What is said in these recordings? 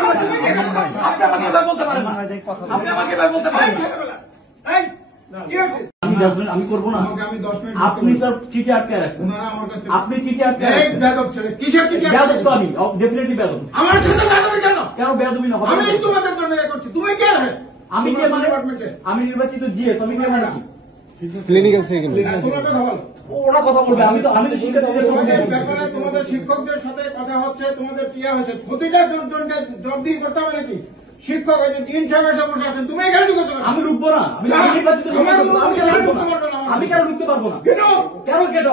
আমাকে এবার বলতে পারেন না, আপনি আমাকে এবার বলতে পারেন আমি করবো না। আপনি স্যার চিঠি আটকে রাখছেন, আপনি চিঠি আটকে বেয়াদব তো আমি ডেফিনেটলি বেয়াদব। আমার সাথে বেয়াদবি কেন? কেন বেয়াদবি না হবে? আমি তোমাদের জন্য করছি, তুমি কে? আমি কে মানে? আমি নির্বাচিত জিএস, আমি কে মানেছি? ক্লিনিক্যাল সেকেন্ড ওরা কথা বলবে, আমি তো শিক্ষার্থীদের ব্যাপারে তোমাদের শিক্ষকদের সাথে কথা হচ্ছে, তোমাদের কি হয়েছে প্রতিটা জনকে জবাবদিহি করতে হবে নাকি? শিক্ষক ওই যে ডিন সাহেব এসে বসে আছেন, তুমি এখানে ঢুকে চলো। আমি ঢুকবো না, আমি নির্বাচিত, আমি কেন ঢুকতে পারবো না? কেন কেন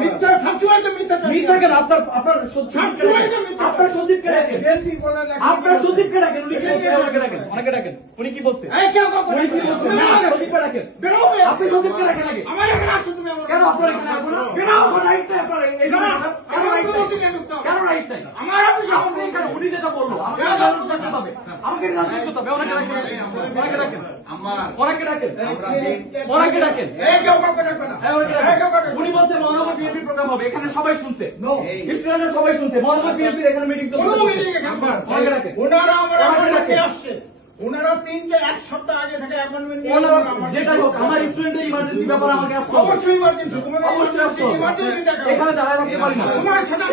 মিথ্যা সবসময় তো মিথ্যা কেন? আপনার সচিবকে ডাকেন, আপনার সচিবকে ডাকেন, উনি কি বলছেন? অনেকে ডাকেন, উনি কি বলছেন? সচিবকে ডাকেন, আপনি সচিবকে ডাকেন আগে। কেন আপনার এখানে আসবো না? আমার রাইট নাই, আপনার কেন রাইট নাই? আপনি এখানে উনি যেটা বললো আমাকে রাখতে হবে, আমাকে রাখতে হবে। অনেকে ডাকেন উনি বলছে মহানগর বিএনপি প্রোগ্রাম হবে, এখানে সবাই শুনছে, স্টুডেন্টরা সবাই শুনছে, মহানগর বিএনপির এখানে মিটিং চলছে। ওনারা 3-1 সপ্তাহ আগে থেকে অ্যাপয়েন্টমেন্ট নিয়ে যেটাই হোক আমার স্টুডেন্টের ইমার্জেন্সি ব্যাপারে আমাকে আসতে হবে। অবশ্যই ইমার্জেন্সি, তোমাদের অবশ্যই আসতে হবে। ইমার্জেন্সি দেখা এখানে দাঁড়ায় থাকতে পারি না,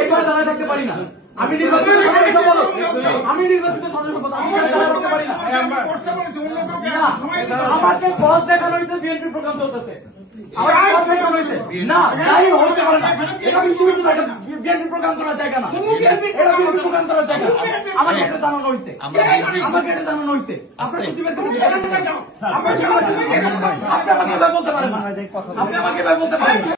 এখানে দাঁড়ায় থাকতে পারি না। আমি নির্বাচিত সদস্য পদ, আমি নির্বাচিত সদস্য পদ, আমি এখানে দাঁড়ায় থাকতে পারি না। আমাকে পথ দেখানো হয়েছে, বিএনপি প্রোগ্রাম চলতেছে, বিএনপি প্রোগ্রাম করার জায়গা না, বিএনপি প্রোগ্রাম করার জায়গা। আমাকে এটা জানানো হয়েছে, আপনার সচিবের আপনি আমাকে এবার বলতে পারেন না, আপনি আমাকে এবার বলতে পারেন।